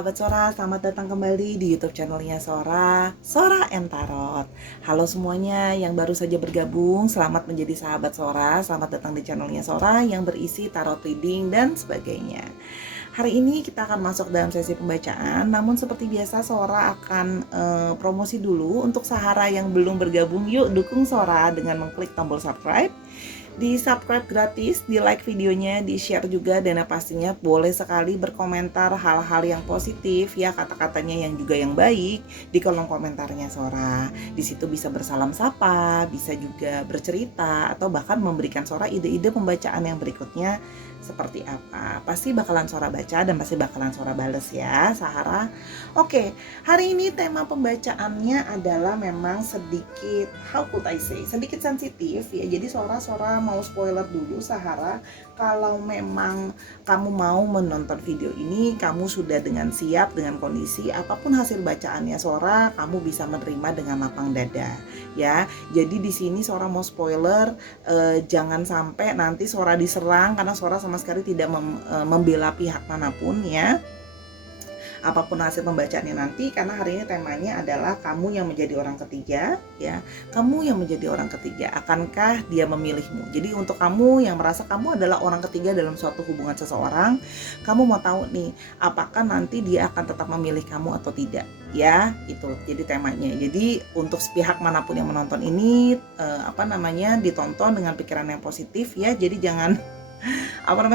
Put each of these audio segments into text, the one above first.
sahabat Sora, selamat datang kembali di YouTube channelnya Sora, Sora and Tarot. Halo semuanya yang baru saja bergabung, selamat menjadi sahabat Sora, selamat datang di channelnya Sora yang berisi tarot reading dan sebagainya. Hari ini kita akan masuk dalam sesi pembacaan, namun seperti biasa Sora akan promosi dulu untuk Sahara yang belum bergabung. Yuk dukung Sora dengan mengklik tombol subscribe. Di subscribe gratis, di like videonya, di share juga, dan pastinya boleh sekali berkomentar hal-hal yang positif ya, kata-katanya yang juga yang baik di kolom komentarnya Sora. Di situ bisa bersalam sapa, bisa juga bercerita, atau bahkan memberikan Sora ide-ide pembacaan yang berikutnya seperti apa. Pasti bakalan Sora baca dan pasti bakalan Sora bales ya, Sahara. Oke, hari ini tema pembacaannya adalah memang sedikit, how could I say, sedikit sensitif ya. Jadi Sora mau spoiler dulu, Sahara. Kalau memang kamu mau menonton video ini, kamu sudah dengan siap dengan kondisi apapun hasil bacaannya Sora, kamu bisa menerima dengan lapang dada ya. Jadi di sini Sora mau spoiler, jangan sampai nanti Sora diserang karena Sora sama sekali tidak membela pihak manapun ya. Apapun hasil pembacaannya nanti, karena hari ini temanya adalah kamu yang menjadi orang ketiga ya. Kamu yang menjadi orang ketiga, akankah dia memilihmu? Jadi untuk kamu yang merasa kamu adalah orang ketiga dalam suatu hubungan seseorang, kamu mau tahu nih, apakah nanti dia akan tetap memilih kamu atau tidak ya. Itu jadi temanya. Jadi untuk pihak manapun yang menonton ini ditonton dengan pikiran yang positif ya. Jadi jangan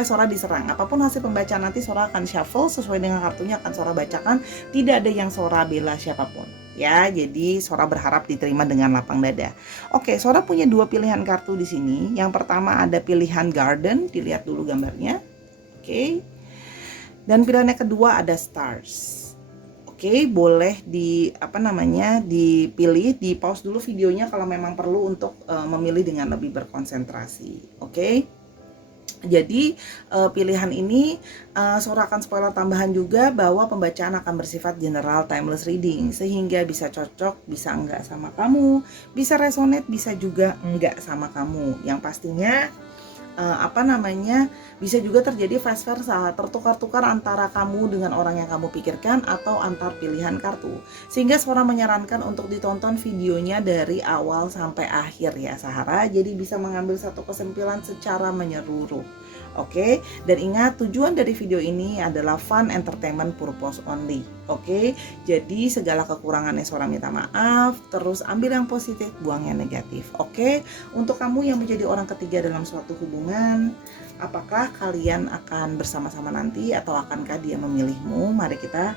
Sora diserang. Apapun hasil pembacaan nanti Sora akan shuffle sesuai dengan kartunya, akan Sora bacakan. Tidak ada yang Sora bela siapapun ya. Jadi Sora berharap diterima dengan lapang dada. Oke, Sora punya dua pilihan kartu di sini. Yang pertama ada pilihan Garden, dilihat dulu gambarnya. Oke. Dan pilihan yang kedua ada Stars. Oke, boleh dipilih, di pause dulu videonya kalau memang perlu untuk memilih dengan lebih berkonsentrasi. Oke. Jadi pilihan ini Sora akan spoiler tambahan juga bahwa pembacaan akan bersifat general timeless reading, sehingga bisa cocok, bisa enggak sama kamu, bisa resonate, bisa juga enggak sama kamu. Yang pastinya bisa juga terjadi vice versa, tertukar-tukar antara kamu dengan orang yang kamu pikirkan atau antar pilihan kartu. Sehingga Sora menyarankan untuk ditonton videonya dari awal sampai akhir ya Sahara, jadi bisa mengambil satu kesimpulan secara menyeluruh. Oke, dan ingat tujuan dari video ini adalah fun entertainment purpose only. Oke, jadi segala kekurangannya Sora minta maaf, terus ambil yang positif, buang yang negatif. Oke, untuk kamu yang menjadi orang ketiga dalam suatu hubungan, apakah kalian akan bersama-sama nanti atau akankah dia memilihmu? Mari kita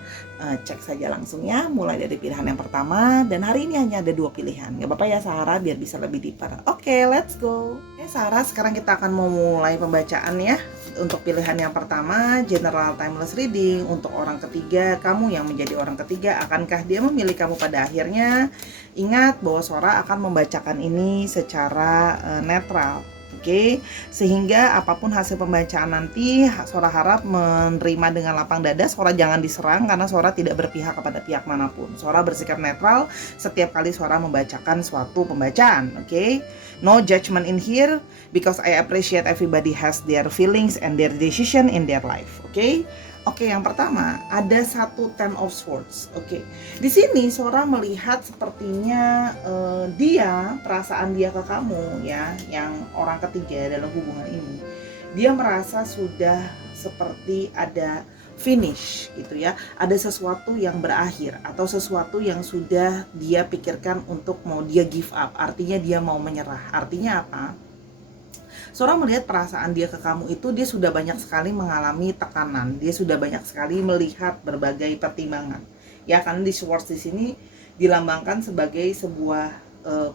cek saja langsung ya, mulai dari pilihan yang pertama. Dan hari ini hanya ada dua pilihan, gak apa-apa ya Sahara, biar bisa lebih deeper. Oke, let's go. Oke Sahara, sekarang kita akan memulai pembacaan ya. Untuk pilihan yang pertama, general timeless reading untuk orang ketiga, kamu yang menjadi orang ketiga, akankah dia memilih kamu pada akhirnya? Ingat bahwa Sora akan membacakan ini secara netral. Oke, sehingga apapun hasil pembacaan nanti Sora harap menerima dengan lapang dada. Sora jangan diserang karena Sora tidak berpihak kepada pihak manapun. Sora bersikap netral setiap kali Sora membacakan suatu pembacaan. Oke, no judgment in here because I appreciate everybody has their feelings and their decision in their life. Oke, yang pertama ada satu Ten of Swords. Oke, di sini Sora melihat sepertinya perasaan dia ke kamu ya, yang orang ketiga dalam hubungan ini, dia merasa sudah seperti ada finish gitu ya, ada sesuatu yang berakhir atau sesuatu yang sudah dia pikirkan untuk mau dia give up, artinya dia mau menyerah. Artinya apa? Sora melihat perasaan dia ke kamu itu, dia sudah banyak sekali mengalami tekanan, dia sudah banyak sekali melihat berbagai pertimbangan. Ya kan, di swords di sini dilambangkan sebagai sebuah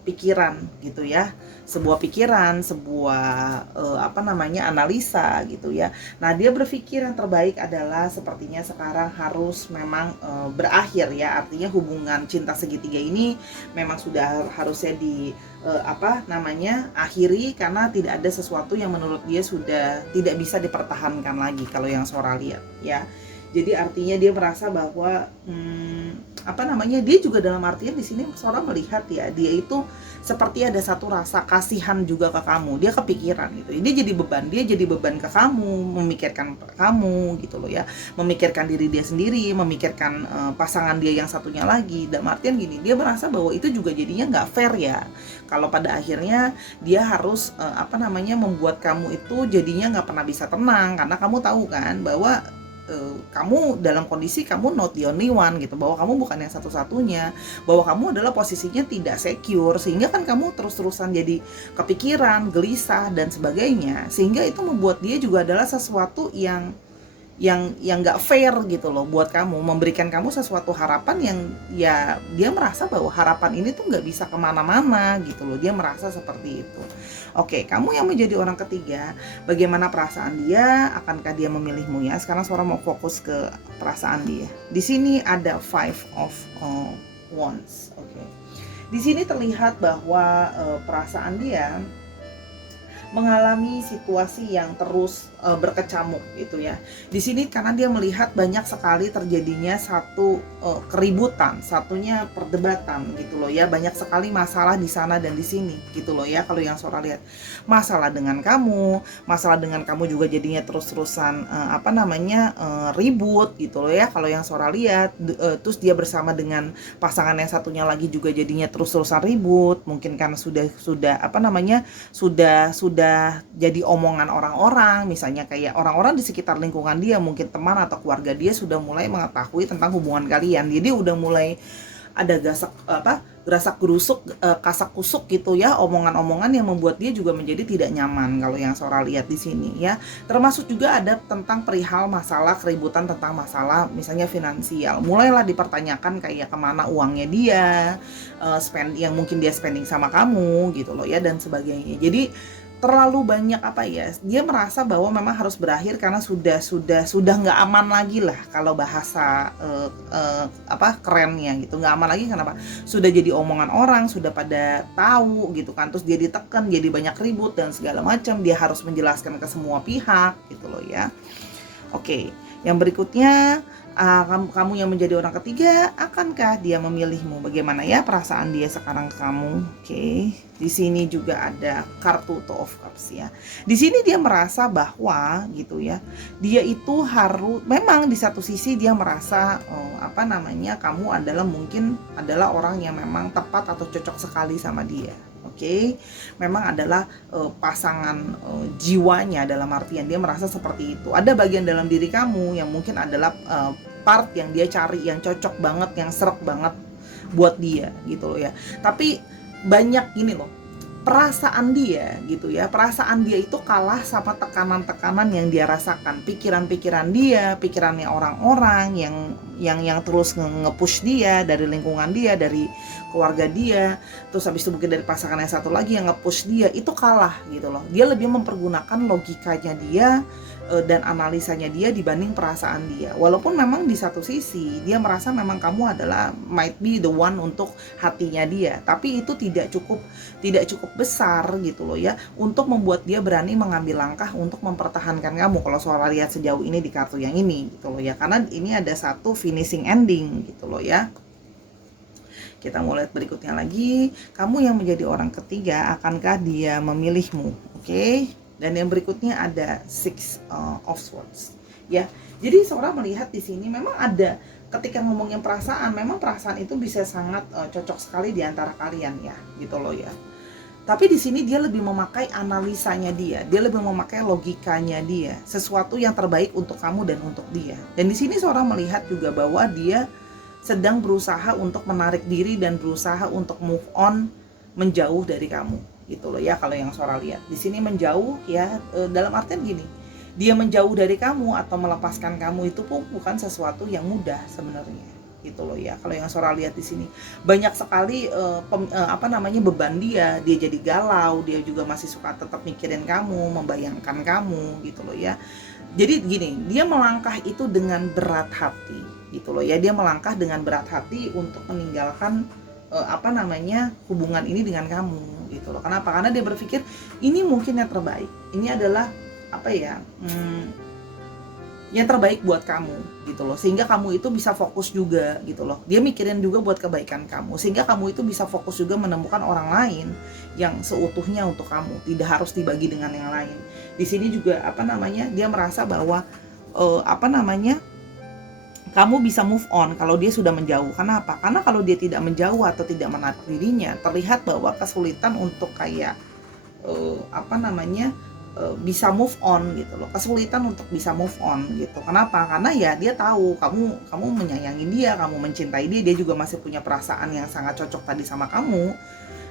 pikiran gitu ya, sebuah pikiran, sebuah analisa gitu ya. Nah, dia berpikir yang terbaik adalah sepertinya sekarang harus memang berakhir ya, artinya hubungan cinta segitiga ini memang sudah harusnya akhiri, karena tidak ada sesuatu yang menurut dia sudah tidak bisa dipertahankan lagi kalau yang Sora lihat ya. Jadi artinya dia merasa bahwa dia juga dalam artian di sini seorang melihat ya, dia itu seperti ada satu rasa kasihan juga ke kamu. Dia kepikiran gitu. Dia jadi beban ke kamu, memikirkan kamu gitu loh ya. Memikirkan diri dia sendiri, memikirkan pasangan dia yang satunya lagi. Dalam artian gini, dia merasa bahwa itu juga jadinya nggak fair ya. Kalau pada akhirnya dia harus membuat kamu itu jadinya nggak pernah bisa tenang, karena kamu tahu kan bahwa kamu dalam kondisi kamu not the only one gitu, bahwa kamu bukan yang satu-satunya, bahwa kamu adalah posisinya tidak secure, sehingga kan kamu terus-terusan jadi kepikiran, gelisah dan sebagainya, sehingga itu membuat dia juga adalah sesuatu yang nggak fair gitu loh buat kamu, memberikan kamu sesuatu harapan yang ya dia merasa bahwa harapan ini tuh nggak bisa kemana-mana gitu loh, dia merasa seperti itu. Oke, kamu yang menjadi orang ketiga, bagaimana perasaan dia? Akankah dia memilihmu ya? Sekarang seorang mau fokus ke perasaan dia. Di sini ada Five of Wands. Oke. Di sini terlihat bahwa perasaan dia mengalami situasi yang terus berkecamuk gitu ya. Di sini karena dia melihat banyak sekali terjadinya satu keributan, satunya perdebatan gitu loh ya. Banyak sekali masalah di sana dan di sini gitu loh ya. Kalau yang Sora lihat, masalah dengan kamu juga jadinya terus-terusan ribut gitu loh ya. Kalau yang Sora lihat, terus dia bersama dengan pasangan yang satunya lagi juga jadinya terus-terusan ribut. Mungkin karena sudah jadi omongan orang-orang, misalnya kayak orang-orang di sekitar lingkungan dia, mungkin teman atau keluarga dia sudah mulai mengetahui tentang hubungan kalian. Jadi udah mulai ada gerasak gerusuk, kasak kusuk gitu ya, omongan-omongan yang membuat dia juga menjadi tidak nyaman. Kalau yang Sora lihat di sini ya, termasuk juga ada tentang perihal masalah keributan tentang masalah misalnya finansial. Mulailah dipertanyakan kayak kemana uangnya dia, yang mungkin dia spending sama kamu gitu loh ya, dan sebagainya. Jadi terlalu banyak dia merasa bahwa memang harus berakhir karena sudah nggak aman lagi lah, kalau bahasa kerennya gitu, nggak aman lagi. Kenapa? Sudah jadi omongan orang, sudah pada tahu gitu kan, terus dia ditekan, jadi banyak ribut dan segala macam, dia harus menjelaskan ke semua pihak gitu loh ya. Oke, yang berikutnya, kamu yang menjadi orang ketiga, akankah dia memilihmu? Bagaimana ya perasaan dia sekarang ke kamu? Oke, di sini juga ada kartu Two of Cups ya. Di sini dia merasa bahwa gitu ya, dia itu memang di satu sisi dia merasa kamu mungkin adalah orang yang memang tepat atau cocok sekali sama dia. Oke, memang adalah pasangan jiwanya, dalam artian dia merasa seperti itu. Ada bagian dalam diri kamu yang mungkin adalah part yang dia cari, yang cocok banget, yang serek banget buat dia gitu loh ya. Tapi banyak gini loh, perasaan dia gitu ya, perasaan dia itu kalah sama tekanan-tekanan yang dia rasakan, pikiran-pikiran dia, pikirannya orang-orang yang terus nge-push dia dari lingkungan dia, dari keluarga dia, terus habis itu mungkin dari pasangan yang satu lagi yang nge-push dia, itu kalah gitu loh. Dia lebih mempergunakan logikanya dia dan analisanya dia dibanding perasaan dia. Walaupun memang di satu sisi dia merasa memang kamu adalah might be the one untuk hatinya dia, tapi itu tidak cukup besar gitu loh ya, untuk membuat dia berani mengambil langkah untuk mempertahankan kamu. Kalau Sora lihat sejauh ini di kartu yang ini gitu loh ya, karena ini ada satu finishing ending gitu loh ya. Kita mau lihat berikutnya lagi, kamu yang menjadi orang ketiga, akankah dia memilihmu? Oke. Dan yang berikutnya ada Six of Swords ya. Jadi Sora melihat di sini memang ada, ketika ngomongin perasaan, memang perasaan itu bisa sangat cocok sekali di antara kalian ya gitu loh ya. Tapi di sini dia lebih memakai analisanya dia lebih memakai logikanya dia, sesuatu yang terbaik untuk kamu dan untuk dia. Dan di sini Sora melihat juga bahwa dia sedang berusaha untuk menarik diri dan berusaha untuk move on, menjauh dari kamu gitu loh ya. Kalau yang Sora lihat di sini menjauh ya, dalam artian gini, dia menjauh dari kamu atau melepaskan kamu itu pun bukan sesuatu yang mudah sebenarnya gitu loh ya. Kalau yang Sora lihat di sini banyak sekali beban dia jadi galau, dia juga masih suka tetap mikirin kamu, membayangkan kamu gitu loh ya. Jadi gini, dia melangkah itu dengan berat hati gitu loh ya, dia melangkah dengan berat hati untuk meninggalkan hubungan ini dengan kamu gitu loh. Kenapa? Karena dia berpikir ini mungkin yang terbaik, ini adalah yang terbaik buat kamu gitu loh, sehingga kamu itu bisa fokus juga gitu loh. Dia mikirin juga buat kebaikan kamu, sehingga kamu itu bisa fokus juga menemukan orang lain yang seutuhnya untuk kamu, tidak harus dibagi dengan yang lain. Di sini juga dia merasa bahwa kamu bisa move on kalau dia sudah menjauh. Kenapa? Karena kalau dia tidak menjauh atau tidak menarik dirinya, terlihat bahwa kesulitan untuk kayak bisa move on gitu loh, kesulitan untuk bisa move on gitu. Kenapa? Karena ya dia tahu kamu menyayangi dia, kamu mencintai dia, dia juga masih punya perasaan yang sangat cocok tadi sama kamu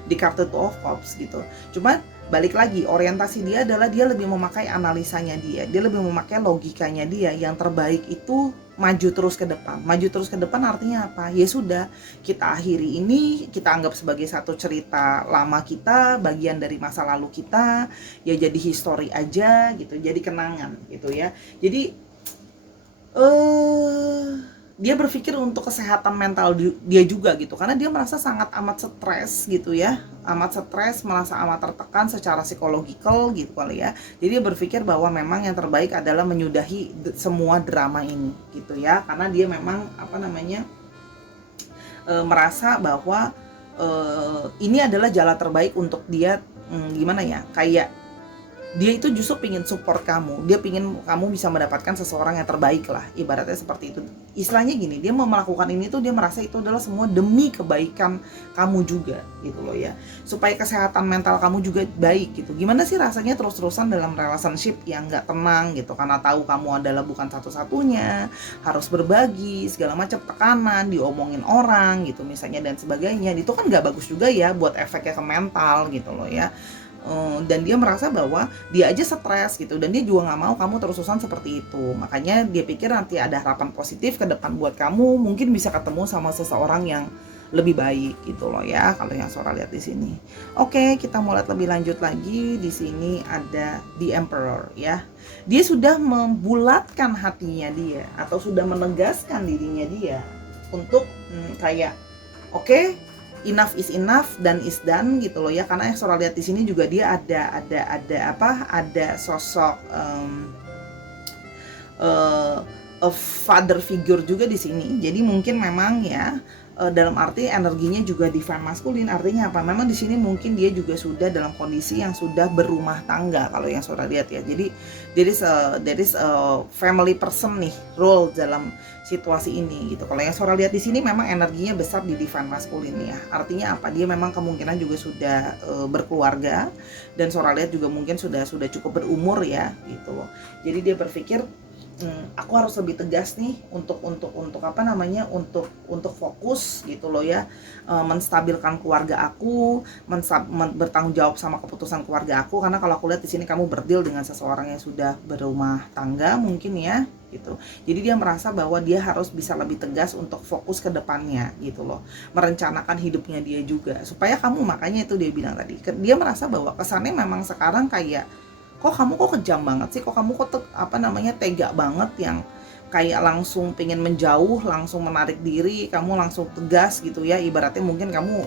di kartu Two of Cups gitu. Cuman balik lagi, orientasi dia adalah dia lebih memakai analisanya dia lebih memakai logikanya dia. Yang terbaik itu maju terus ke depan. Maju terus ke depan artinya apa? Ya sudah, kita akhiri ini, kita anggap sebagai satu cerita lama kita, bagian dari masa lalu kita, ya jadi histori aja gitu, jadi kenangan gitu ya. Jadi dia berpikir untuk kesehatan mental dia juga gitu, karena dia merasa sangat amat stres gitu ya, amat stres, merasa amat tertekan secara psikologikal gitu kali ya. Jadi dia berpikir bahwa memang yang terbaik adalah menyudahi semua drama ini gitu ya, karena dia memang merasa bahwa ini adalah jalan terbaik untuk dia. Gimana ya, kayak dia itu justru pingin support kamu, dia pingin kamu bisa mendapatkan seseorang yang terbaik lah, ibaratnya seperti itu. Istilahnya gini, dia mau melakukan ini tuh dia merasa itu adalah semua demi kebaikan kamu juga gitu loh ya, supaya kesehatan mental kamu juga baik gitu. Gimana sih rasanya terus-terusan dalam relationship yang gak tenang gitu, karena tahu kamu adalah bukan satu-satunya, harus berbagi segala macam, tekanan, diomongin orang gitu misalnya dan sebagainya. Itu kan gak bagus juga ya buat efeknya ke mental gitu loh ya. Dan dia merasa bahwa dia aja stres gitu, dan dia juga nggak mau kamu terus-terusan seperti itu. Makanya dia pikir nanti ada harapan positif ke depan buat kamu, mungkin bisa ketemu sama seseorang yang lebih baik gitu loh ya, kalau yang Sora lihat di sini. Oke, kita mau lihat lebih lanjut lagi. Di sini ada The Emperor ya. Dia sudah membulatkan hatinya dia, atau sudah menegaskan dirinya dia untuk kayak oke, enough is enough dan is done gitu loh ya. Karena yang Sora lihat di sini juga dia ada sosok a father figure juga di sini. Jadi mungkin memang ya dalam arti energinya juga divine maskulin. Artinya apa? Memang di sini mungkin dia juga sudah dalam kondisi yang sudah berumah tangga kalau yang Sora lihat ya. Jadi there is a family person nih role dalam situasi ini gitu. Kalau yang Sora lihat di sini memang energinya besar di divine maskulin ya. Artinya apa? Dia memang kemungkinan juga sudah berkeluarga, dan Sora lihat juga mungkin sudah cukup berumur ya gitu loh. Jadi dia berpikir aku harus lebih tegas nih untuk fokus gitu loh ya, menstabilkan keluarga aku, bertanggung jawab sama keputusan keluarga aku. Karena kalau aku lihat di sini kamu berdeal dengan seseorang yang sudah berumah tangga mungkin ya gitu. Jadi dia merasa bahwa dia harus bisa lebih tegas untuk fokus ke depannya gitu loh, merencanakan hidupnya dia juga supaya kamu, makanya itu dia bilang tadi, dia merasa bahwa kesannya memang sekarang kayak kok kamu kejam banget sih, kok kamu tega banget, yang kayak langsung pengen menjauh, langsung menarik diri, kamu langsung tegas gitu ya. Ibaratnya mungkin kamu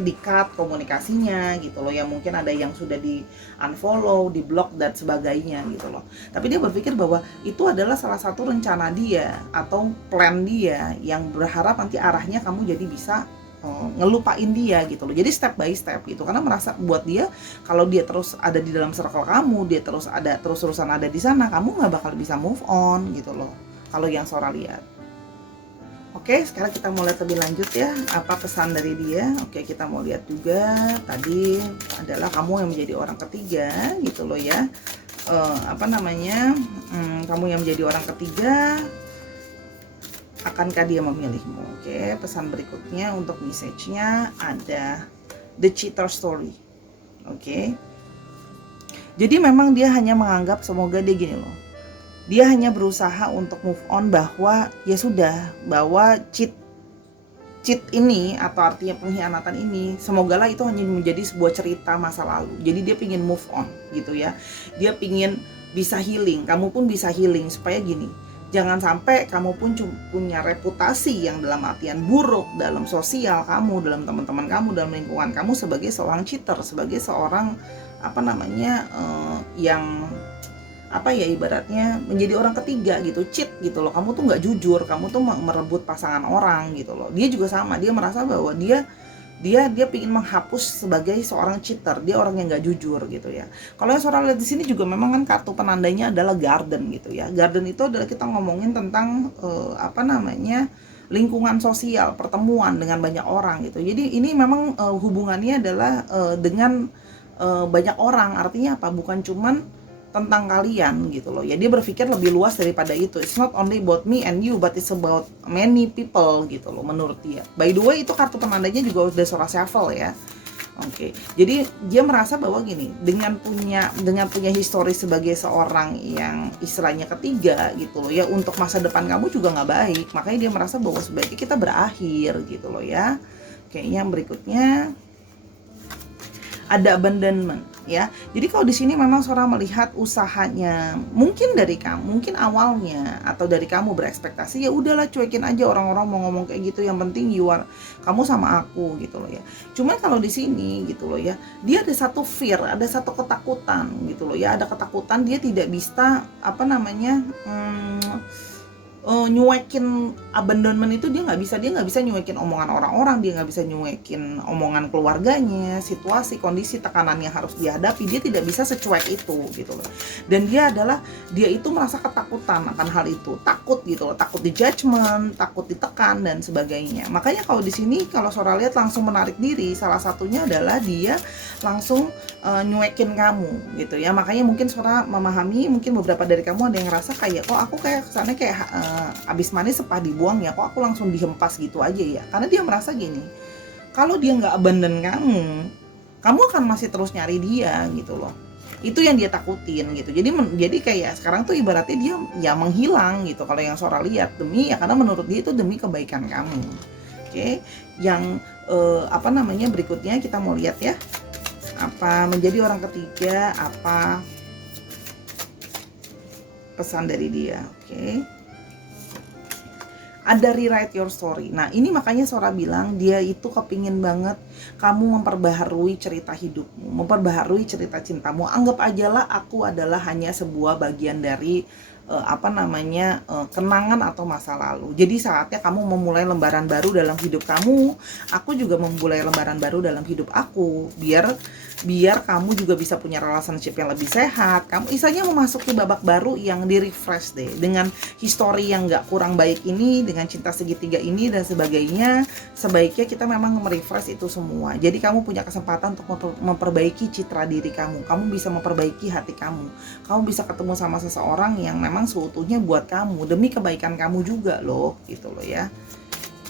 di-cut komunikasinya gitu loh ya. Mungkin ada yang sudah di unfollow, di block dan sebagainya gitu loh. Tapi dia berpikir bahwa itu adalah salah satu rencana dia atau plan dia yang berharap nanti arahnya kamu jadi bisa ngelupain dia gitu loh. Jadi step by step gitu, karena merasa buat dia kalau dia terus ada di dalam circle kamu, dia terus-terusan ada di sana, kamu nggak bakal bisa move on gitu loh kalau yang Sora lihat. Oke, sekarang kita mau lihat lebih lanjut ya, apa pesan dari dia. Oke, kita mau lihat juga tadi adalah kamu yang menjadi orang ketiga gitu loh ya. Kamu yang menjadi orang ketiga, akankah dia memilihmu? Oke, pesan berikutnya untuk message-nya ada The Cheater Story. Oke. Jadi memang dia hanya menganggap, semoga dia gini loh, dia hanya berusaha untuk move on, bahwa ya sudah, bahwa cheat ini atau artinya pengkhianatan ini, semogalah itu hanya menjadi sebuah cerita masa lalu. Jadi dia pingin move on gitu ya. Dia pingin bisa healing, kamu pun bisa healing, supaya gini, jangan sampai kamu pun punya reputasi yang dalam artian buruk dalam sosial kamu, dalam teman-teman kamu, dalam lingkungan kamu sebagai seorang cheater, sebagai seorang yang apa ya, ibaratnya menjadi orang ketiga gitu, cheat gitu loh. Kamu tuh nggak jujur, kamu tuh merebut pasangan orang gitu loh. Dia juga sama, dia merasa bahwa dia pingin menghapus sebagai seorang cheater, dia orang yang nggak jujur gitu ya. Kalau yang seorang lihat di sini juga memang kan kartu penandanya adalah garden gitu ya. Garden itu adalah kita ngomongin tentang apa namanya, lingkungan sosial, pertemuan dengan banyak orang gitu. Jadi ini memang hubungannya adalah dengan banyak orang. Artinya apa? Bukan cuman tentang kalian gitu loh ya, dia berpikir lebih luas daripada itu. It's not only about me and you, but it's about many people gitu loh menurut dia. By the way, itu kartu penandanya juga udah Sora Shuffle ya. Oke, jadi dia merasa bahwa gini, dengan punya histori sebagai seorang yang istilahnya ketiga gitu loh ya, untuk masa depan kamu juga nggak baik. Makanya dia merasa bahwa sebaiknya kita berakhir gitu loh ya. Kayaknya yang berikutnya ada abandonment ya. Jadi kalau di sini memang Sora melihat usahanya, mungkin dari kamu, mungkin awalnya atau dari kamu berekspektasi ya udahlah cuekin aja orang-orang mau ngomong kayak gitu, yang penting kamu sama aku gitu loh ya. Cuma kalau di sini gitu loh ya, dia ada satu fear, ada satu ketakutan gitu loh ya, ada ketakutan dia tidak bisa apa namanya, nyuekin abandonment itu. Dia nggak bisa nyuekin omongan orang-orang, dia nggak bisa nyuekin omongan keluarganya, situasi, kondisi, tekanan yang harus dihadapi. Dia tidak bisa secuek itu gitu loh. Dan dia itu merasa ketakutan akan hal itu, takut gitu loh, takut di judgment, takut ditekan dan sebagainya. Makanya kalau di sini kalau Sora lihat langsung menarik diri, salah satunya adalah dia langsung nyuekin kamu gitu ya. Makanya mungkin Sora memahami, mungkin beberapa dari kamu ada yang ngerasa kayak, kok aku kayak kesannya kayak abis manis sepah dibuang ya, kok aku langsung dihempas gitu aja ya. Karena dia merasa gini, kalau dia nggak abandon kamu akan masih terus nyari dia gitu loh. Itu yang dia takutin gitu. Jadi kayak sekarang tuh ibaratnya dia ya menghilang gitu kalau yang Sora lihat, demi ya, karena menurut dia itu demi kebaikan kamu. Oke, yang apa namanya, berikutnya kita mau lihat ya, apa menjadi orang ketiga, apa pesan dari dia. Oke, ada rewrite your story. Nah ini makanya Sora bilang dia itu kepingin banget kamu memperbaharui cerita hidupmu, memperbaharui cerita cintamu. Anggap ajalah aku adalah hanya sebuah bagian dari apa namanya, kenangan atau masa lalu. Jadi saatnya kamu memulai lembaran baru dalam hidup kamu. Aku juga memulai lembaran baru dalam hidup aku. Biar kamu juga bisa punya relationship yang lebih sehat. Kamu istilahnya memasuki babak baru yang di refresh deh, dengan histori yang gak kurang baik ini, dengan cinta segitiga ini dan sebagainya. Sebaiknya kita memang merefresh itu semua. Jadi kamu punya kesempatan untuk memperbaiki citra diri kamu. Kamu bisa memperbaiki hati kamu. Kamu bisa ketemu sama seseorang yang memang seutuhnya buat kamu, demi kebaikan kamu juga loh gitu loh ya.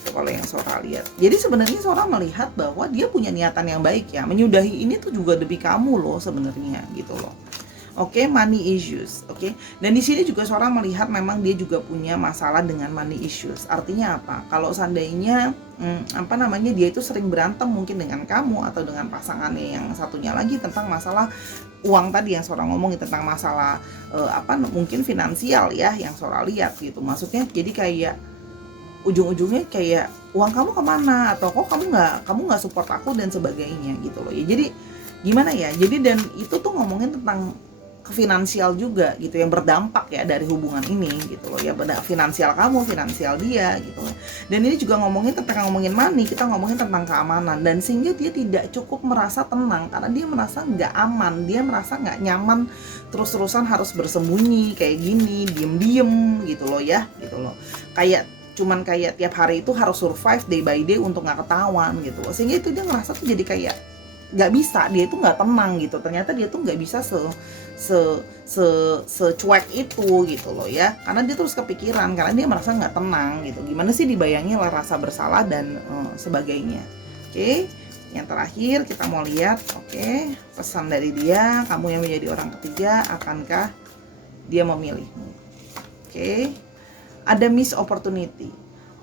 Itu kalau yang Sora lihat. Jadi sebenarnya Sora melihat bahwa dia punya niatan yang baik ya, menyudahi ini tuh juga demi kamu loh sebenarnya gitu loh. Oke, money issues. Oke, dan di sini juga Sora melihat memang dia juga punya masalah dengan money issues. Artinya apa? Kalau seandainya apa namanya, dia itu sering berantem mungkin dengan kamu atau dengan pasangannya yang satunya lagi tentang masalah uang tadi yang Sora ngomongin, tentang masalah apa mungkin finansial ya yang Sora lihat gitu. Maksudnya jadi kayak ujung-ujungnya kayak uang kamu kemana, atau kok kamu nggak support aku dan sebagainya gitu loh ya. Jadi gimana ya, jadi dan itu tuh ngomongin tentang finansial juga gitu, yang berdampak ya dari hubungan ini gitu loh ya, beda finansial kamu, finansial dia gitu loh. Dan ini juga ngomongin money, kita ngomongin tentang keamanan, dan sehingga dia tidak cukup merasa tenang karena dia merasa nggak aman, dia merasa nggak nyaman terus-terusan harus bersembunyi kayak gini, diem-diem gitu loh ya, gitu loh. Cuman kayak tiap hari itu harus survive day by day untuk nggak ketahuan gitu loh. Sehingga itu dia ngerasa tuh jadi kayak nggak bisa, dia itu nggak tenang gitu. Ternyata dia tuh nggak bisa secuek itu gitu loh ya, karena dia terus kepikiran, karena dia merasa nggak tenang gitu. Gimana sih dibayangin lah rasa bersalah dan sebagainya. Oke, yang terakhir kita mau lihat, oke, pesan dari dia, kamu yang menjadi orang ketiga, akankah dia memilihmu? Oke, ada miss opportunity.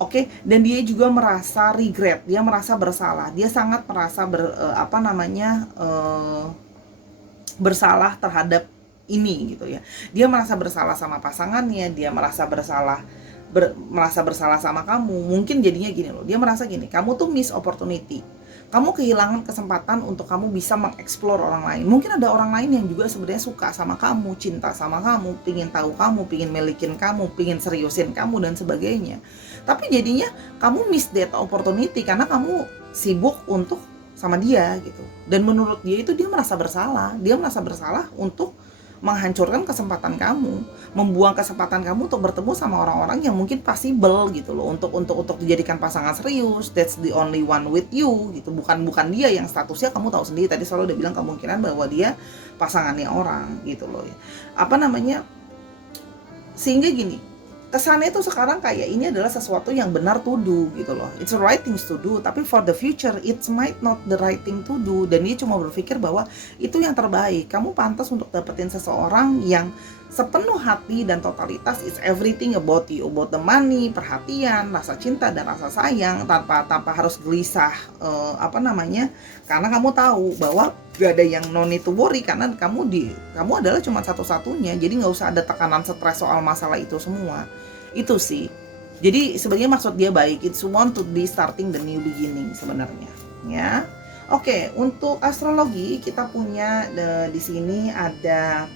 Oke, dan dia juga merasa regret, dia merasa bersalah, dia sangat merasa bersalah terhadap ini gitu ya. Dia merasa bersalah sama pasangannya, dia merasa bersalah sama kamu. Mungkin jadinya gini loh, dia merasa gini, kamu tuh miss opportunity. kamu kehilangan kesempatan untuk kamu bisa mengeksplor orang lain. Mungkin ada orang lain yang juga sebenarnya suka sama kamu, cinta sama kamu, pingin tahu kamu, pingin milikin kamu, pingin seriusin kamu dan sebagainya. Tapi jadinya kamu miss that opportunity karena kamu sibuk untuk sama dia gitu. Dan menurut dia itu dia merasa bersalah. Dia merasa bersalah untuk menghancurkan kesempatan kamu, membuang kesempatan kamu untuk bertemu sama orang-orang yang mungkin possible gitu loh, untuk dijadikan pasangan serius. That's the only one with you gitu. Bukan dia yang statusnya kamu tahu sendiri, tadi selalu udah bilang kemungkinan bahwa dia pasangannya orang gitu loh ya. Sehingga gini, kesannya tuh sekarang kayak ini adalah sesuatu yang benar to do gitu loh. It's the right things to do, tapi for the future it might not the right thing to do. Dan dia cuma berpikir bahwa itu yang terbaik. Kamu pantas untuk dapetin seseorang yang sepenuh hati dan totalitas is everything about you, about the money, perhatian, rasa cinta dan rasa sayang, tanpa harus gelisah karena kamu tahu bahwa gak ada yang no need to worry karena kamu adalah cuma satu-satunya. Jadi nggak usah ada tekanan stres soal masalah itu semua. Itu sih. Jadi sebenarnya maksud dia baik. It's want to be starting the new beginning sebenarnya, ya. Oke, untuk astrologi kita punya di sini ada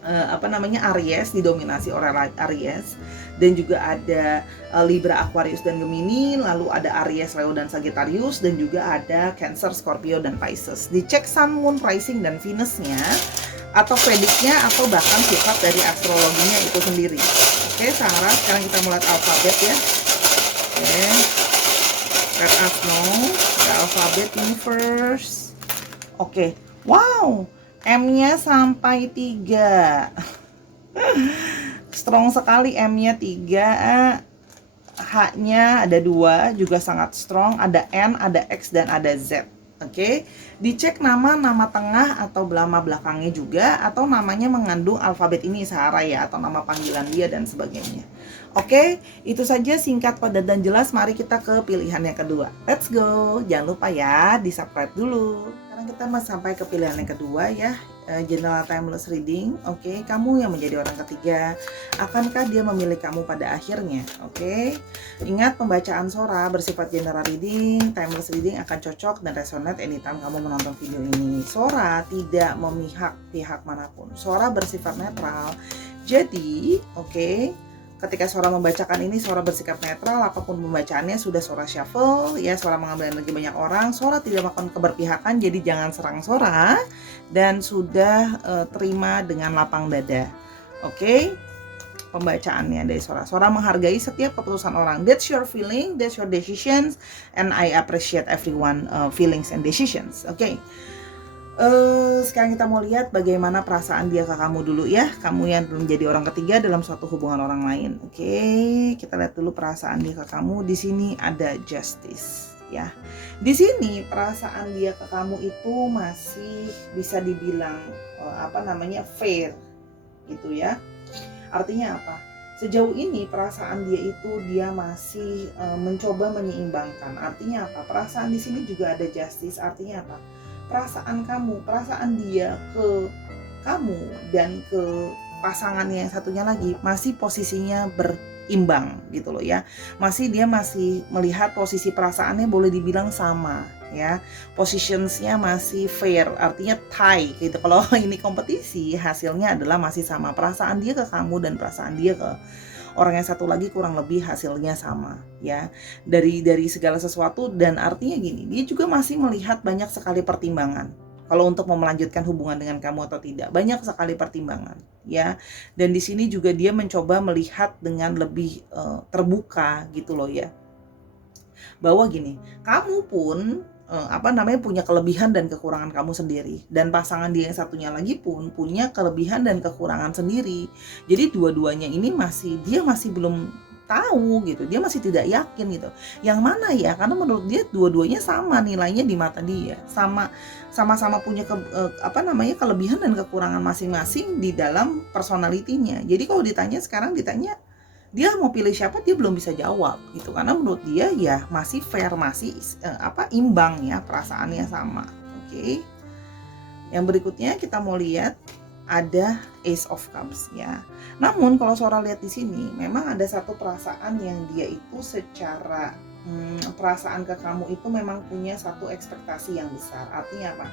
Aries, didominasi oleh Aries, dan juga ada Libra, Aquarius dan Gemini, lalu ada Aries, Leo dan Sagittarius, dan juga ada Cancer, Scorpio dan Pisces. Dicek Sun, Moon, Rising dan Venus-nya atau prediknya atau bahkan sifat dari astrologinya itu sendiri. Oke, Sarah, sekarang kita mulai alfabet ya. Oke, let us know the alphabet ini first. Oke, wow, M-nya sampai 3. Strong sekali, M-nya 3. H-nya ada 2, juga sangat strong. Ada N, ada X, dan ada Z. Oke, dicek nama tengah atau nama belakangnya juga, atau namanya mengandung alfabet ini Sarah ya, atau nama panggilan dia dan sebagainya. Oke, itu saja singkat, padat dan jelas. Mari kita ke pilihan yang kedua. Let's go. Jangan lupa ya di-subscribe dulu. Sekarang kita sampai ke pilihan yang kedua ya, General Timeless Reading. Oke, kamu yang menjadi orang ketiga. Akankah dia memilih kamu pada akhirnya? Oke, ingat pembacaan Sora bersifat general reading. Timeless Reading akan cocok dan resonate anytime kamu menonton video ini. Sora tidak memihak pihak manapun. Sora bersifat netral. Jadi, oke, ketika Sora membacakan ini, Sora bersikap netral. Apapun pembacaannya sudah Sora shuffle ya. Sora mengambil energi banyak orang. Sora tidak melakukan keberpihakan, jadi jangan serang Sora. Dan sudah terima dengan lapang dada. Oke, pembacaannya dari Sora. Sora menghargai setiap keputusan orang. That's your feeling, that's your decisions, and I appreciate everyone feelings and decisions. Oke. Sekarang kita mau lihat bagaimana perasaan dia ke kamu dulu ya. Kamu yang belum jadi orang ketiga dalam suatu hubungan orang lain. Oke, kita lihat dulu perasaan dia ke kamu. Di sini ada Justice ya. Di sini perasaan dia ke kamu itu masih bisa dibilang fair gitu ya. Artinya apa? Sejauh ini perasaan dia masih mencoba menyeimbangkan. Artinya apa? Perasaan di sini juga ada justice. Artinya apa? Perasaan dia ke kamu dan ke pasangannya yang satunya lagi masih posisinya berimbang gitu loh ya. Dia masih melihat posisi perasaannya boleh dibilang sama ya. Positionsnya masih fair, artinya tie gitu. Kalau ini kompetisi, hasilnya adalah masih sama. Perasaan dia ke kamu dan perasaan dia ke orang yang satu lagi kurang lebih hasilnya sama ya, dari segala sesuatu. Dan artinya gini, dia juga masih melihat banyak sekali pertimbangan kalau untuk mau melanjutkan hubungan dengan kamu atau tidak. Banyak sekali pertimbangan ya. Dan di sini juga dia mencoba melihat dengan lebih terbuka gitu loh ya, bahwa gini, kamu pun punya kelebihan dan kekurangan kamu sendiri, dan pasangan dia yang satunya lagi pun punya kelebihan dan kekurangan sendiri. Jadi dua-duanya ini dia masih belum tahu gitu, dia masih tidak yakin gitu yang mana ya, karena menurut dia dua-duanya sama nilainya di mata dia, sama-sama punya kelebihan dan kekurangan masing-masing di dalam personalitinya. Jadi kalau ditanya dia mau pilih siapa, dia belum bisa jawab gitu, karena menurut dia ya masih fair, masih imbang ya, perasaannya sama. Oke. Yang berikutnya kita mau lihat ada Ace of Cups ya. Namun kalau Sora lihat di sini, memang ada satu perasaan yang dia itu secara perasaan ke kamu itu memang punya satu ekspektasi yang besar. Artinya apa?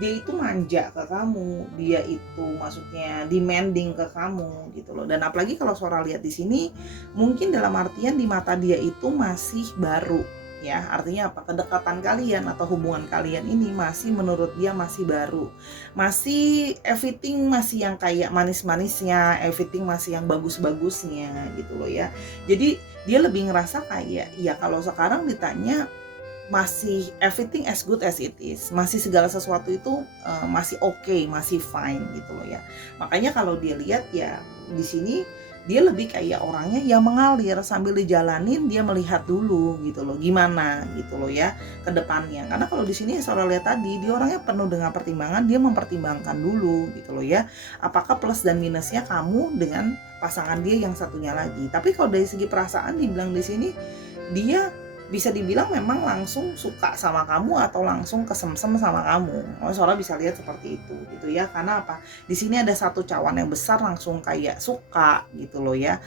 Dia itu manja ke kamu, dia itu maksudnya demanding ke kamu gitu loh. Dan apalagi kalau Sora lihat di sini, mungkin dalam artian di mata dia itu masih baru ya. Artinya apa? Kedekatan kalian atau hubungan kalian ini masih menurut dia masih baru. Masih everything masih yang kayak manis-manisnya, everything masih yang bagus-bagusnya gitu loh ya. Jadi dia lebih ngerasa kayak ya kalau sekarang ditanya masih everything as good as it is, masih segala sesuatu itu masih oke, masih fine gitu loh ya. Makanya kalau dia lihat ya di sini dia lebih kayak orangnya yang mengalir sambil dijalanin, dia melihat dulu gitu loh gimana gitu loh ya ke depannya. Karena kalau di sini Sora lihat tadi dia orangnya penuh dengan pertimbangan, dia mempertimbangkan dulu gitu loh ya. Apakah plus dan minusnya kamu dengan pasangan dia yang satunya lagi. Tapi kalau dari segi perasaan dibilang di sini dia bisa dibilang memang langsung suka sama kamu atau langsung kesemsem sama kamu. Sora bisa lihat seperti itu gitu ya. Karena apa? Di sini ada satu cawan yang besar langsung kayak suka gitu loh ya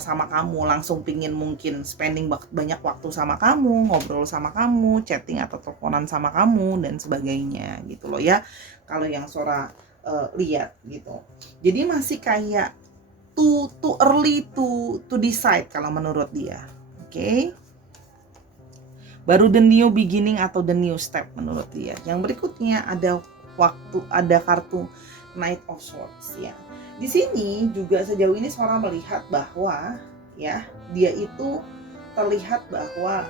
sama kamu, langsung pingin mungkin spending banyak waktu sama kamu, ngobrol sama kamu, chatting atau teleponan sama kamu dan sebagainya gitu loh ya. Kalau yang Sora lihat gitu. Jadi masih kayak too early to decide kalau menurut dia. Oke. Baru the new beginning atau the new step menurut dia. Yang berikutnya ada kartu Knight of Swords ya. Di sini juga sejauh ini Sora melihat bahwa ya dia itu terlihat bahwa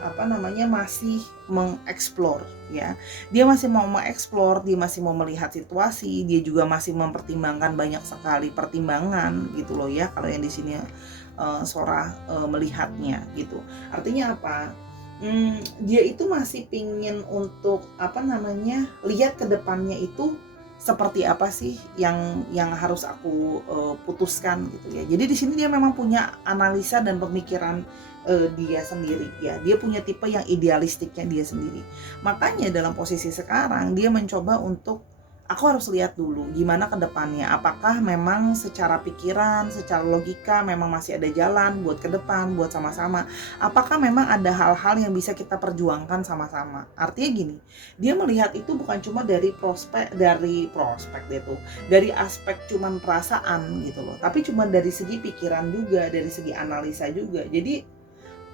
masih mengeksplor ya. Dia masih mau mengeksplor, dia masih mau melihat situasi, dia juga masih mempertimbangkan banyak sekali pertimbangan gitu loh ya. Kalau yang di sini Sora melihatnya gitu. Artinya apa? Dia itu masih pingin untuk lihat ke depannya itu seperti apa sih yang harus aku putuskan gitu ya. Jadi di sini dia memang punya analisa dan pemikiran dia sendiri ya. Dia punya tipe yang idealistiknya dia sendiri. Makanya dalam posisi sekarang dia mencoba untuk aku harus lihat dulu gimana ke depannya. Apakah memang secara pikiran, secara logika memang masih ada jalan buat ke depan, buat sama-sama. Apakah memang ada hal-hal yang bisa kita perjuangkan sama-sama. Artinya gini, dia melihat itu bukan cuma dari dari aspek cuman perasaan gitu loh. Tapi cuma dari segi pikiran juga, dari segi analisa juga. Jadi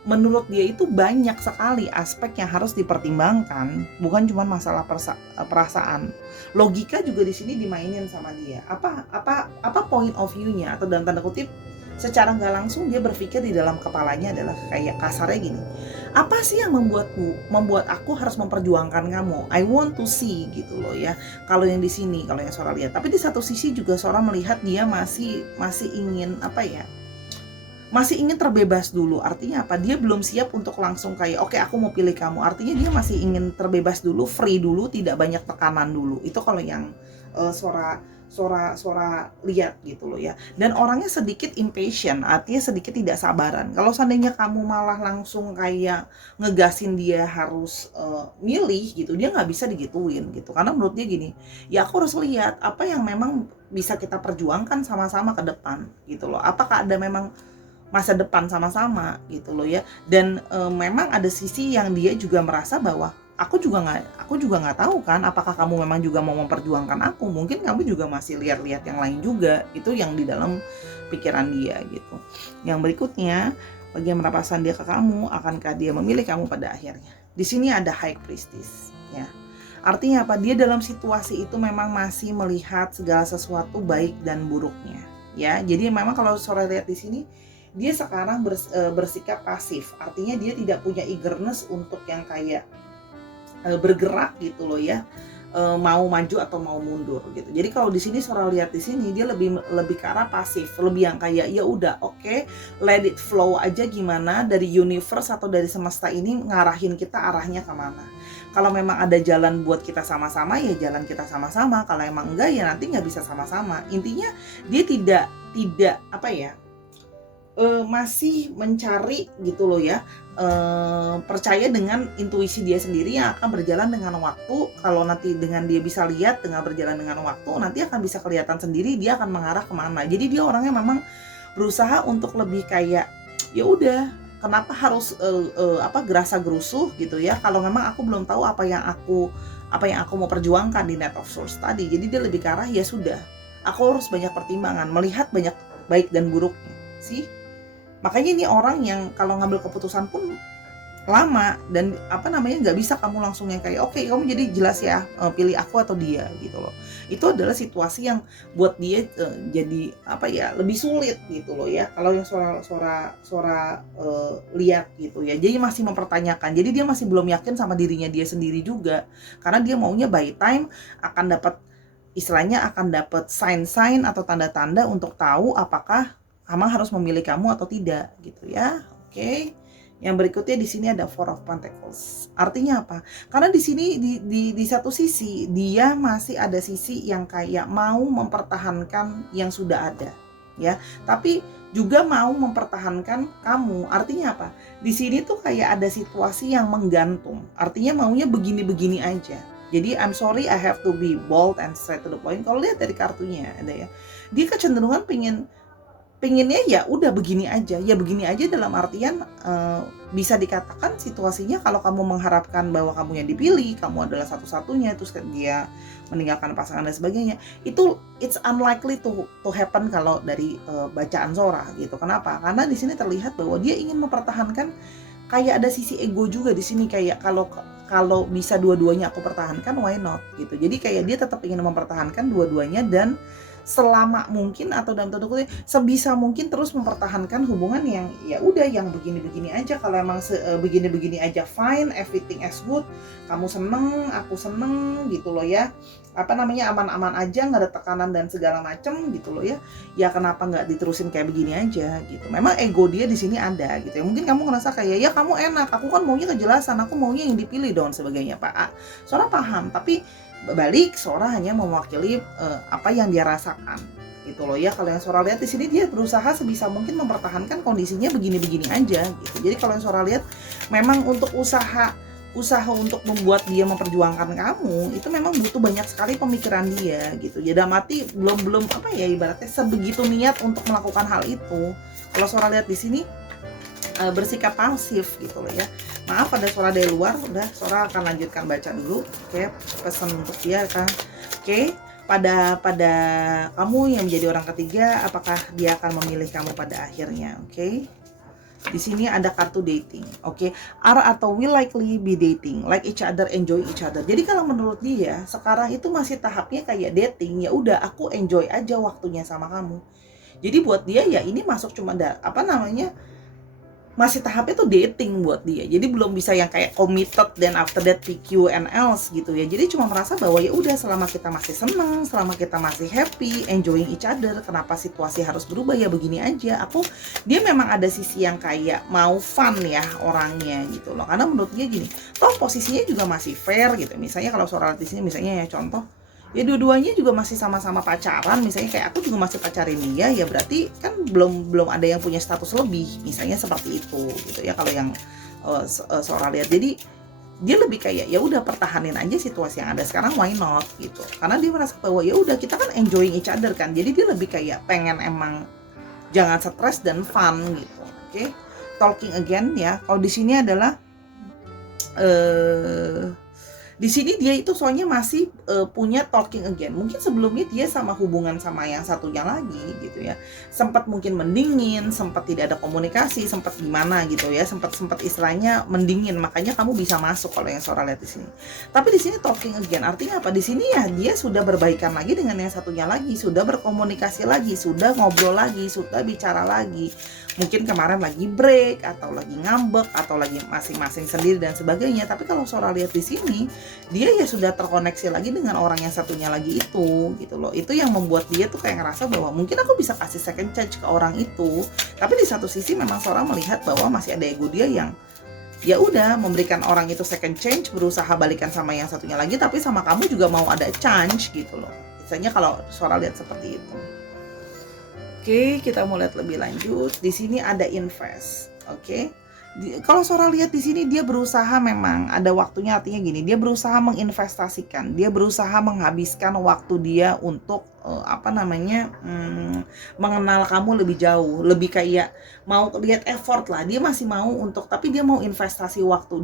menurut dia itu banyak sekali aspek yang harus dipertimbangkan, bukan cuma masalah perasaan. Logika juga di sini dimainin sama dia. Apa point of view-nya atau dalam tanda kutip secara nggak langsung dia berpikir di dalam kepalanya adalah kayak kasarnya gini. Apa sih yang membuat aku harus memperjuangkan kamu? I want to see gitu loh ya. Kalau yang di sini, kalau yang Sora lihat. Tapi di satu sisi juga Sora melihat dia masih ingin masih ingin terbebas dulu. Artinya apa? Dia belum siap untuk langsung kayak oke, aku mau pilih kamu. Artinya dia masih ingin terbebas dulu, free dulu, tidak banyak tekanan dulu. Itu kalau yang Sora lihat gitu loh ya. Dan orangnya sedikit impatient, artinya sedikit tidak sabaran. Kalau seandainya kamu malah langsung kayak ngegasin dia harus milih gitu, dia nggak bisa digituin gitu. Karena menurut dia gini, ya aku harus lihat apa yang memang bisa kita perjuangkan sama-sama ke depan gitu loh. Apakah ada memang masa depan sama-sama gitu loh ya. Dan memang ada sisi yang dia juga merasa bahwa aku juga nggak tahu kan apakah kamu memang juga mau memperjuangkan aku. Mungkin kamu juga masih lihat-lihat yang lain juga. Itu yang di dalam pikiran dia gitu. Yang berikutnya, bagaimana perasaan dia ke kamu, akankah dia memilih kamu pada akhirnya. Di sini ada High Priestess ya. Artinya apa? Dia dalam situasi itu memang masih melihat segala sesuatu baik dan buruknya ya. Jadi memang kalau Sora lihat di sini dia sekarang bersikap pasif. Artinya dia tidak punya eagerness untuk yang kayak bergerak gitu loh ya. Mau maju atau mau mundur gitu. Jadi kalau di sini Sora lihat di sini dia lebih ke arah pasif, lebih yang kayak ya udah oke, let it flow aja gimana dari universe atau dari semesta ini ngarahin kita arahnya kemana. Kalau memang ada jalan buat kita sama-sama ya jalan kita sama-sama. Kalau emang enggak ya nanti nggak bisa sama-sama. Intinya dia tidak masih mencari gitu loh ya, percaya dengan intuisi dia sendiri yang akan berjalan dengan waktu. Kalau nanti dengan dia bisa lihat dengan berjalan dengan waktu, nanti akan bisa kelihatan sendiri dia akan mengarah kemana. Jadi dia orangnya memang berusaha untuk lebih kayak ya udah kenapa harus gerasa gerusuh gitu ya, kalau memang aku belum tahu apa yang aku mau perjuangkan di Knight of Swords tadi. Jadi dia lebih ke arah ya sudah, aku harus banyak pertimbangan, melihat banyak baik dan buruknya sih. Makanya ini orang yang kalau ngambil keputusan pun lama, dan nggak bisa kamu langsung yang kayak oke, kamu jadi jelas ya, pilih aku atau dia gitu loh. Itu adalah situasi yang buat dia jadi lebih sulit gitu loh ya, kalau yang suara lihat gitu ya. Jadi masih mempertanyakan, jadi dia masih belum yakin sama dirinya dia sendiri juga, karena dia maunya by time akan dapat, istilahnya akan dapat sign-sign atau tanda-tanda untuk tahu apakah kamu harus memilih kamu atau tidak gitu ya. Oke. Yang berikutnya di sini ada Four of Pentacles. Artinya apa? Karena di sini di satu sisi dia masih ada sisi yang kayak mau mempertahankan yang sudah ada, ya. Tapi juga mau mempertahankan kamu. Artinya apa? Di sini tuh kayak ada situasi yang menggantung. Artinya maunya begini-begini aja. Jadi I'm sorry, I have to be bold and straight to the point. Kalau lihat dari kartunya ada ya, dia kecenderungan pengennya ya udah begini aja, ya begini aja dalam artian bisa dikatakan situasinya kalau kamu mengharapkan bahwa kamu yang dipilih, kamu adalah satu-satunya, terus dia meninggalkan pasangan dan sebagainya, itu it's unlikely to happen kalau dari bacaan Sora gitu. Kenapa? Karena di sini terlihat bahwa dia ingin mempertahankan, kayak ada sisi ego juga di sini, kayak kalau bisa dua-duanya aku pertahankan, why not gitu. Jadi kayak dia tetap ingin mempertahankan dua-duanya, dan selama mungkin atau dalam tanda kutip sebisa mungkin terus mempertahankan hubungan yang ya udah yang begini-begini aja. Kalau emang begini-begini aja fine, everything is good, kamu seneng, aku seneng gitu loh ya, aman-aman aja, nggak ada tekanan dan segala macem gitu loh ya. Ya kenapa nggak diterusin kayak begini aja gitu. Memang ego dia di sini ada gitu ya. Mungkin kamu ngerasa kayak ya kamu enak, aku kan maunya kejelasan, aku maunya yang dipilih dong sebagainya Pak. Soalnya paham, tapi balik Sora hanya mewakili apa yang dia rasakan gitu loh ya. Kalau yang Sora lihat di sini dia berusaha sebisa mungkin mempertahankan kondisinya begini-begini aja gitu. Jadi kalau yang Sora lihat memang untuk usaha untuk membuat dia memperjuangkan kamu itu memang butuh banyak sekali pemikiran dia gitu. Ya dalam arti belum ibaratnya sebegitu niat untuk melakukan hal itu. Kalau Sora lihat di sini bersikap pasif gitu loh ya. Maaf ada suara dari luar, udah Sora akan lanjutkan baca dulu. Oke, pesan untuk dia kan. Oke, pada kamu yang menjadi orang ketiga, apakah dia akan memilih kamu pada akhirnya? Oke. Di sini ada kartu dating. Oke, are atau will likely be dating, like each other, enjoy each other. Jadi kalau menurut dia sekarang itu masih tahapnya kayak dating, ya udah aku enjoy aja waktunya sama kamu. Jadi buat dia ya ini masuk cuma masih tahapnya tuh dating buat dia. Jadi belum bisa yang kayak committed dan after that PQ and else gitu ya. Jadi cuma merasa bahwa ya udah selama kita masih seneng, selama kita masih happy, enjoying each other, kenapa situasi harus berubah, ya begini aja. Dia memang ada sisi yang kayak mau fun ya orangnya gitu loh. Karena menurut dia gini, toh posisinya juga masih fair gitu. Misalnya kalau seorang di sini misalnya ya contoh, ya dua-duanya juga masih sama-sama pacaran, misalnya kayak aku juga masih pacarin dia, ya berarti kan belum ada yang punya status lebih, misalnya seperti itu gitu ya. Kalau yang seorang lihat, jadi dia lebih kayak ya udah pertahanin aja situasi yang ada sekarang, why not gitu. Karena dia merasa bahwa ya udah kita kan enjoying each other kan, jadi dia lebih kayak pengen emang jangan stres dan fun gitu. Oke. Talking again ya. Kalau di sini adalah di sini dia itu soalnya masih punya talking again. Mungkin sebelumnya dia sama hubungan sama yang satunya lagi gitu ya. Sempat mungkin mendingin, sempat tidak ada komunikasi, sempat gimana gitu ya. Sempat istilahnya mendingin. Makanya kamu bisa masuk kalau yang Sora lihat di sini. Tapi di sini talking again artinya apa? Di sini ya dia sudah berbaikan lagi dengan yang satunya lagi, sudah berkomunikasi lagi, sudah ngobrol lagi, sudah bicara lagi. Mungkin kemarin lagi break atau lagi ngambek atau lagi masing-masing sendiri dan sebagainya. Tapi kalau Sora lihat di sini, dia ya sudah terkoneksi lagi dengan orang yang satunya lagi itu gitu loh. Itu yang membuat dia tuh kayak ngerasa bahwa mungkin aku bisa kasih second chance ke orang itu. Tapi di satu sisi memang Sora melihat bahwa masih ada ego dia yang ya udah memberikan orang itu second chance, berusaha balikan sama yang satunya lagi, tapi sama kamu juga mau ada chance gitu loh. Misalnya kalau Sora lihat seperti itu. Oke, kita mau lihat lebih lanjut. Di sini ada invest. Oke. Kalau Sora lihat di sini dia berusaha, memang ada waktunya, artinya gini, dia berusaha menginvestasikan, dia berusaha menghabiskan waktu dia untuk mengenal kamu lebih jauh, lebih kayak mau lihat effort lah, dia masih mau untuk, tapi dia mau investasi waktu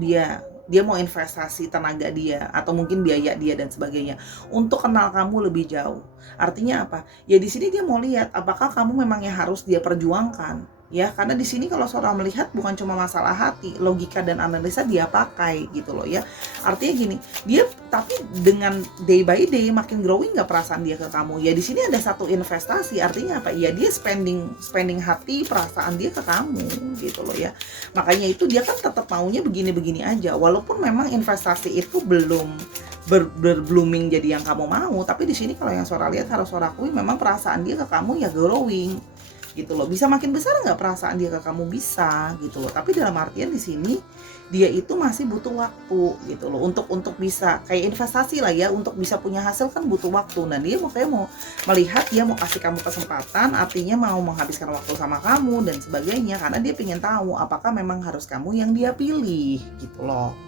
dia mau investasi tenaga dia atau mungkin biaya dia dan sebagainya untuk kenal kamu lebih jauh. Artinya apa? Ya di sini dia mau lihat apakah kamu memang yang harus dia perjuangkan. Ya, karena di sini kalau seorang melihat bukan cuma masalah hati, logika dan analisa dia pakai gitu loh ya. Artinya gini, dia tapi dengan day by day makin growing nggak perasaan dia ke kamu. Ya di sini ada satu investasi, artinya apa? Ya dia spending hati, perasaan dia ke kamu gitu loh ya. Makanya itu dia kan tetap maunya begini-begini aja, walaupun memang investasi itu belum berblooming jadi yang kamu mau, tapi di sini kalau yang Sora lihat, harus Sora akui, memang perasaan dia ke kamu ya growing gitu loh. Bisa makin besar nggak perasaan dia ke kamu, bisa gitu loh, tapi dalam artian di sini dia itu masih butuh waktu gitu loh untuk bisa kayak investasi lah ya, untuk bisa punya hasil kan butuh waktu. Nah dia mau melihat, dia mau kasih kamu kesempatan, artinya mau menghabiskan waktu sama kamu dan sebagainya, karena dia pengen tahu apakah memang harus kamu yang dia pilih gitu loh.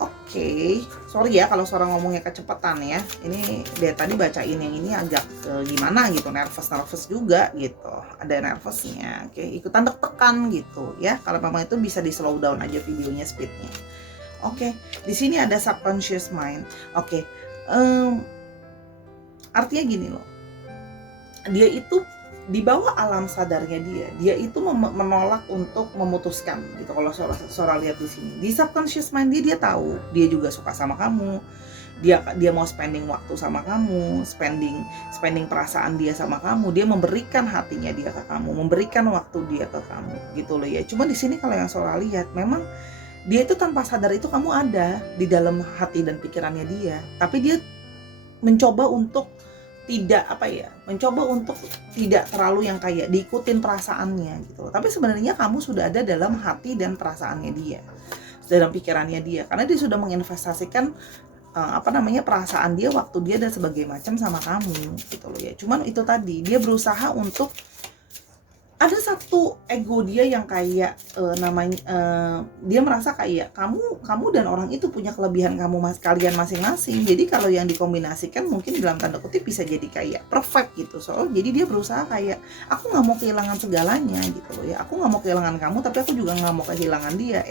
Oke, sorry ya kalau suara ngomongnya kecepatan ya. Ini dari tadi bacain yang ini agak gimana gitu, nervous juga gitu. Ada nervousnya. Oke, ikutan deg-degan gitu ya. Kalau memang itu bisa di slow down aja videonya, speednya. Oke, di sini ada subconscious mind. Oke, artinya gini loh. Dia itu di bawah alam sadarnya dia itu menolak untuk memutuskan gitu. Kalau Sora lihat di sini, di subconscious mind dia tahu dia juga suka sama kamu, dia mau spending waktu sama kamu, spending perasaan dia sama kamu, dia memberikan hatinya dia ke kamu, memberikan waktu dia ke kamu gitu loh ya. Cuma di sini kalau yang Sora lihat, memang dia itu tanpa sadar itu kamu ada di dalam hati dan pikirannya dia, tapi dia mencoba untuk tidak terlalu yang kayak diikutin perasaannya gitu. Tapi sebenarnya kamu sudah ada dalam hati dan perasaannya dia, dalam pikirannya dia, karena dia sudah menginvestasikan perasaan dia, waktu dia dan sebagainya macam sama kamu gitu loh ya. Cuman itu tadi, dia berusaha untuk, ada satu ego dia yang kayak dia merasa kayak kamu dan orang itu punya kelebihan kalian masing-masing. Jadi kalau yang dikombinasikan mungkin dalam tanda kutip bisa jadi kayak perfect gitu. Jadi dia berusaha kayak, aku nggak mau kehilangan segalanya gitu loh ya. Aku nggak mau kehilangan kamu, tapi aku juga nggak mau kehilangan dia.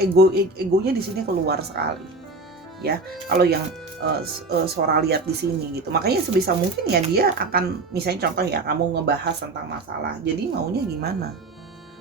Egonya di sini keluar sekali ya. Kalau yang Sora lihat di sini gitu, makanya sebisa mungkin ya dia akan, misalnya contoh ya, kamu ngebahas tentang masalah, jadi maunya gimana,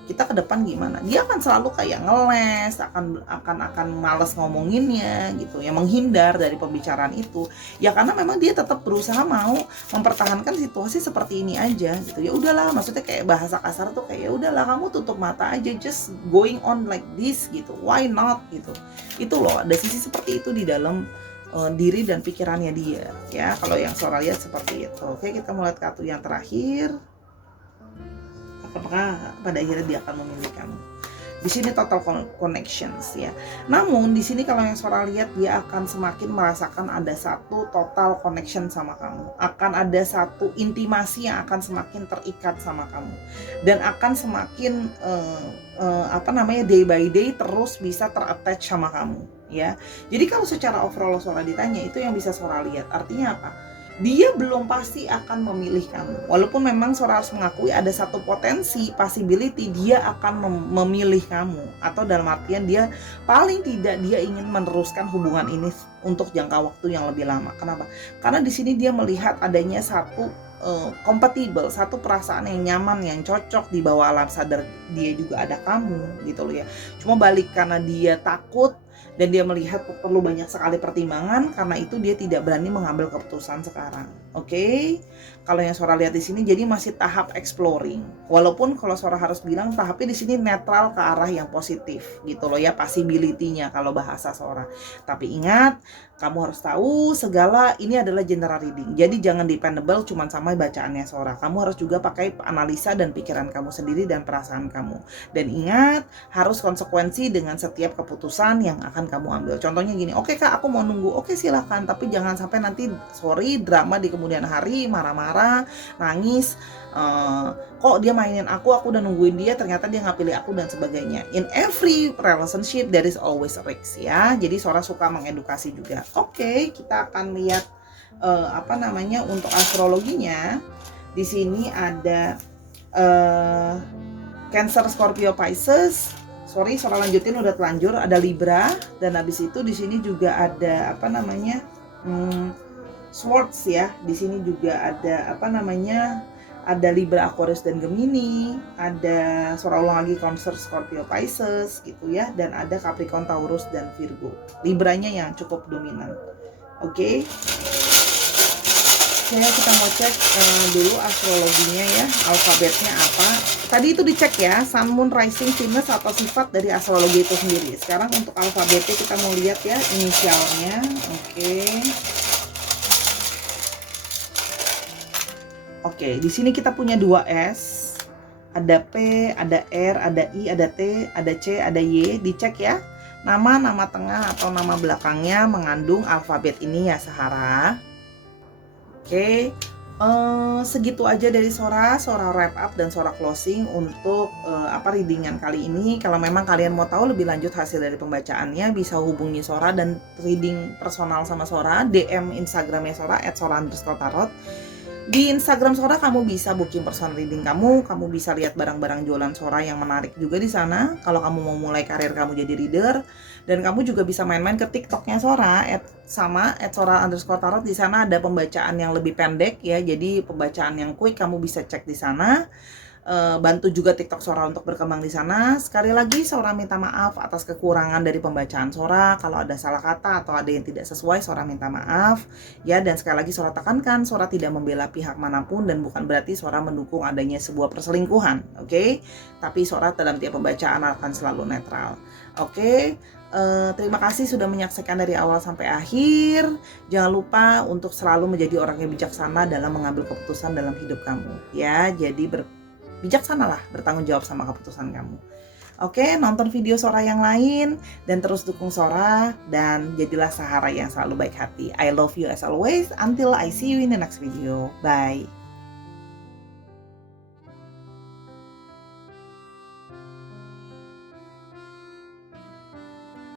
kita ke depan gimana, dia akan selalu kayak ngeles, akan males ngomonginnya gitu ya, menghindar dari pembicaraan itu ya, karena memang dia tetap berusaha mau mempertahankan situasi seperti ini aja gitu. Ya udahlah, maksudnya kayak bahasa kasar tuh kayak, ya udahlah kamu tutup mata aja, just going on like this gitu, why not gitu. Itu loh, ada sisi seperti itu di dalam diri dan pikirannya dia ya, kalau yang Sora lihat seperti itu. Oke, kita mulai kartu yang terakhir. Apakah pada akhirnya dia akan memilih kamu? Di sini total connections ya. Namun di sini kalau yang Sora lihat, dia akan semakin merasakan ada satu total connection sama kamu. Akan ada satu intimasi yang akan semakin terikat sama kamu, dan akan semakin day by day terus bisa terattach sama kamu ya. Jadi kalau secara overall Sora ditanya, itu yang bisa Sora lihat. Artinya apa? Dia belum pasti akan memilih kamu, walaupun memang Sora harus mengakui ada satu potensi, possibility dia akan memilih kamu, atau dalam artian dia paling tidak dia ingin meneruskan hubungan ini untuk jangka waktu yang lebih lama. Kenapa? Karena di sini dia melihat adanya satu compatible, satu perasaan yang nyaman, yang cocok di bawah alam sadar dia juga ada kamu gitu loh ya. Cuma balik karena dia takut dan dia melihat perlu banyak sekali pertimbangan, karena itu dia tidak berani mengambil keputusan sekarang. Oke? Kalau yang Sora lihat di sini, jadi masih tahap exploring. Walaupun kalau Sora harus bilang tahapnya di sini netral ke arah yang positif gitu loh ya, possibility-nya kalau bahasa Sora. Tapi ingat, kamu harus tahu segala ini adalah general reading. Jadi jangan dependable cuma sama bacaannya Sora. Kamu harus juga pakai analisa dan pikiran kamu sendiri dan perasaan kamu. Dan ingat, harus konsekuensi dengan setiap keputusan yang akan kamu ambil. Contohnya gini, oke kak, aku mau nunggu. Oke silahkan, tapi jangan sampai nanti sorry drama di kemudian hari, marah-marah, nangis. Kok dia mainin aku udah nungguin dia, ternyata dia nggak pilih aku dan sebagainya. In every relationship there is always a risk ya. Jadi Sora suka mengedukasi juga. Oke, kita akan lihat untuk astrologinya. Di sini ada Cancer, Scorpio, Pisces. Sorry, Sora lanjutin udah telanjur. Ada Libra, dan habis itu di sini juga ada Swords ya. Di sini juga ada ada Libra, Aquarius, dan Gemini. Ada Sora ulang lagi Cancer, Scorpio, Pisces gitu ya. Dan ada Capricorn, Taurus, dan Virgo. Libranya yang cukup dominan. Oke. Kita mau cek dulu astrologinya ya, alfabetnya apa. Tadi itu dicek ya, Sun, Moon, Rising, Venus atau sifat dari astrologi itu sendiri. Sekarang untuk alfabetnya kita mau lihat ya, inisialnya. Oke, di sini kita punya 2 S, ada P, ada R, ada I, ada T, ada C, ada Y. Dicek ya, nama tengah atau nama belakangnya mengandung alfabet ini ya, Sahara. Oke, segitu aja dari Sora wrap up dan Sora closing untuk readingan kali ini. Kalau memang kalian mau tahu lebih lanjut hasil dari pembacaannya, bisa hubungi Sora dan reading personal sama Sora, DM Instagramnya Sora @sora_tarot. Di Instagram Sora kamu bisa booking personal reading kamu bisa lihat barang-barang jualan Sora yang menarik juga di sana. Kalau kamu mau mulai karir kamu jadi reader, dan kamu juga bisa main-main ke TikToknya Sora @sora_tarot. Di sana ada pembacaan yang lebih pendek ya, jadi pembacaan yang quick kamu bisa cek di sana. Bantu juga TikTok Sora untuk berkembang di sana. Sekali lagi Sora minta maaf atas kekurangan dari pembacaan Sora. Kalau ada salah kata atau ada yang tidak sesuai, Sora minta maaf ya. Dan sekali lagi Sora tekankan, Sora tidak membela pihak manapun dan bukan berarti Sora mendukung adanya sebuah perselingkuhan, oke? Tapi Sora dalam tiap pembacaan akan selalu netral, oke? Terima kasih sudah menyaksikan dari awal sampai akhir. Jangan lupa untuk selalu menjadi orang yang bijaksana dalam mengambil keputusan dalam hidup kamu ya. Jadi bijaksanalah bertanggung jawab sama keputusan kamu. Oke, nonton video Sora yang lain dan terus dukung Sora, dan jadilah Sahara yang selalu baik hati. I love you as always. Until I see you in the next video. Bye.